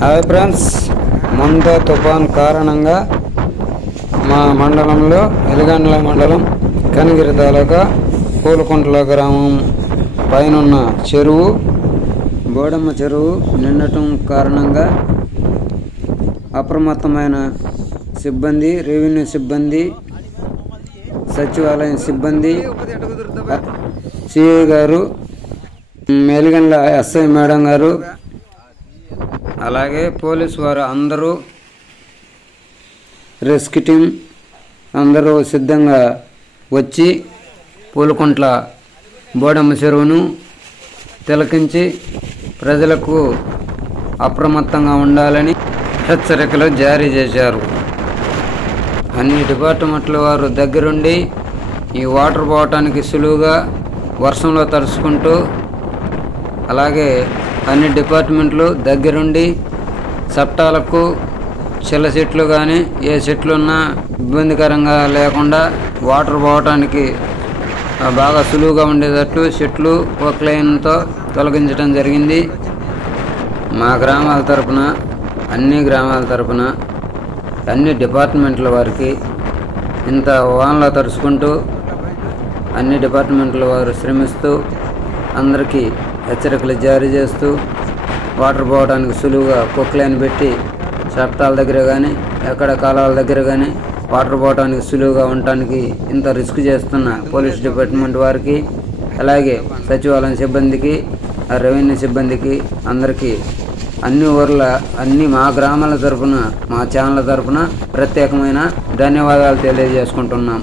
Hi friends, మంద తుఫాన్ కారణంగా మా మండలంలో ఎలిగండ్ల మండలం కనిగిరి తాలూకా పూలకుంట్ల గ్రామం పైనున్న చెరువు బోడమ్మ చెరువు నిండటం కారణంగా అప్రమత్తమైన సిబ్బంది, రెవెన్యూ సిబ్బంది, సచివాలయం సిబ్బంది, సిఐ గారు, ఎలిగండ్ల ఎస్ఐ మేడం గారు, అలాగే పోలీసు వారు అందరూ, రెస్క్యూ టీం అందరూ సిద్ధంగా వచ్చి పూలకుంట్ల బోడమ్మ చెరువును తిలకించి ప్రజలకు అప్రమత్తంగా ఉండాలని హెచ్చరికలు జారీ చేశారు. అన్ని డిపార్ట్మెంట్ల వారు దగ్గరుండి ఈ వాటర్ పోవటానికి సులువుగా వర్షంలో తడుచుకుంటూ, అలాగే అన్ని డిపార్ట్మెంట్లు దగ్గరుండి చట్టాలకు చిల్ల చెట్లు కానీ ఏ చెట్లు ఉన్నా ఇబ్బందికరంగా లేకుండా వాటర్ పోవటానికి బాగా సులువుగా ఉండేటట్లు చెట్లు ప్రొక్లైన్తో తొలగించడం జరిగింది. మా గ్రామాల తరపున, అన్ని గ్రామాల తరపున, అన్ని డిపార్ట్మెంట్ల వారికి ఇంత వానలో తడుచుకుంటూ అన్ని డిపార్ట్మెంట్ల వారు శ్రమిస్తూ అందరికీ హెచ్చరికలు జారీ చేస్తూ వాటర్ పోవడానికి సులువుగా ప్రొక్లైన్ పెట్టి చట్టాల దగ్గర కానీ ఎక్కడ కాలువల దగ్గర కానీ వాటర్ పోవడానికి సులువుగా ఉండటానికి ఇంత రిస్క్ చేస్తున్న పోలీస్ డిపార్ట్మెంట్ వారికి, అలాగే సచివాలయం సిబ్బందికి, రెవెన్యూ సిబ్బందికి అందరికీ అన్ని ఊర్ల అన్ని మా గ్రామాల తరఫున, మా ఛానల్ తరఫున ప్రత్యేకమైన ధన్యవాదాలు తెలియజేసుకుంటున్నాం.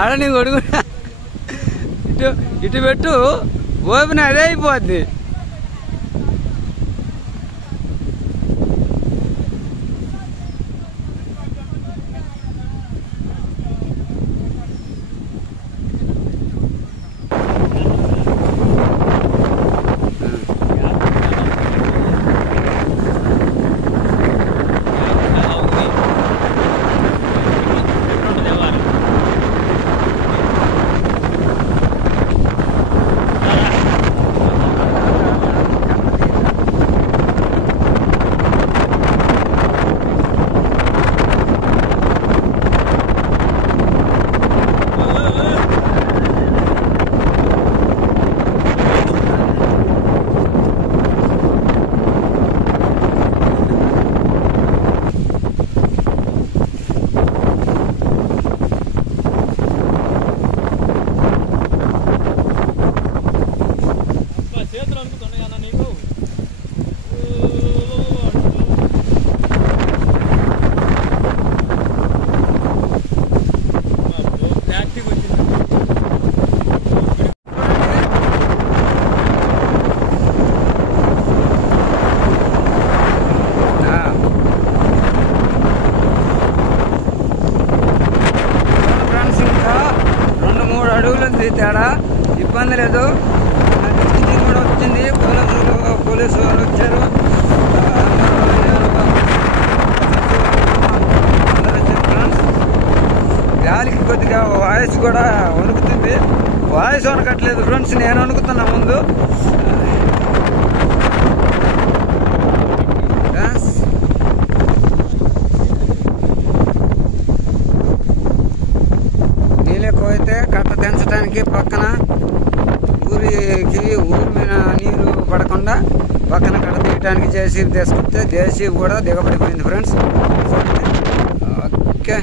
ఆడని కొడుకు ఇటు ఇటు పెట్టు, ఓపెన్ అదే అయిపోద్ది. ఇబ్బంది లేదు. విజిటింగ్ కూడా వచ్చింది, పోలీసు వాళ్ళు వచ్చారు, అందరూ వచ్చారు ఫ్రెండ్స్. గాలికి కొద్దిగా వాయిస్ కూడా వణుకుతుంది. వాయిస్ వణకట్లేదు ఫ్రెండ్స్, నేను వణుకుతున్నా ముందు. నీళ్ళు ఎక్కువైతే కట్ట తెంచడానికి పక్కన ఊరి మీద నీరు పడకుండా పక్కన కట్ట తీయడానికి జేసీబీ తీసుకొస్తే జేసీబీ కూడా దిగబడిపోయింది ఫ్రెండ్స్. ఓకే.